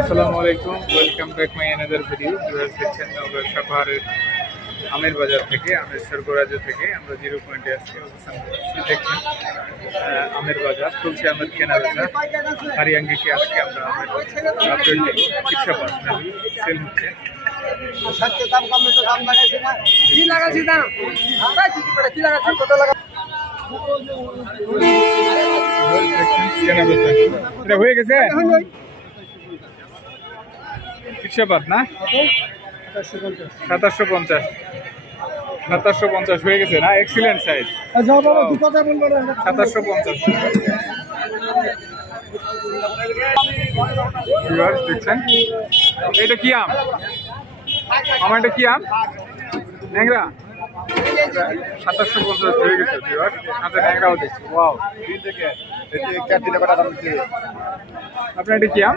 আসসালামু আলাইকুম, welcome back my another video. Viewers দেখছেন নওগাঁ পাহাড়ের আমের বাজার থেকে, আমের স্বর্গরাজ্য থেকে আমরা জিরো পয়েন্টে আসছি, অবস্থান করছি। দেখছেন আমের বাজার চলছে, আমের কেনা বেচা। হারিয়াঙ্গিকে আজকে আমরা আমের আপডেট দেব। চিকিৎসা পার্সোনালি সেল হচ্ছে। কেনা বেচা এটা হয়ে গেছে চিকিৎসাপাত না 2750 2750 হয়ে গেছে না? Excellent size. 2750 দেখছেন। এটা কি আম? আমার এটা কি আম? ন্যাংরা 2750 হয়ে গেছে। সাথে ন্যাংরাও দেখছি। ওয়াও, আপনার এটা কি আম?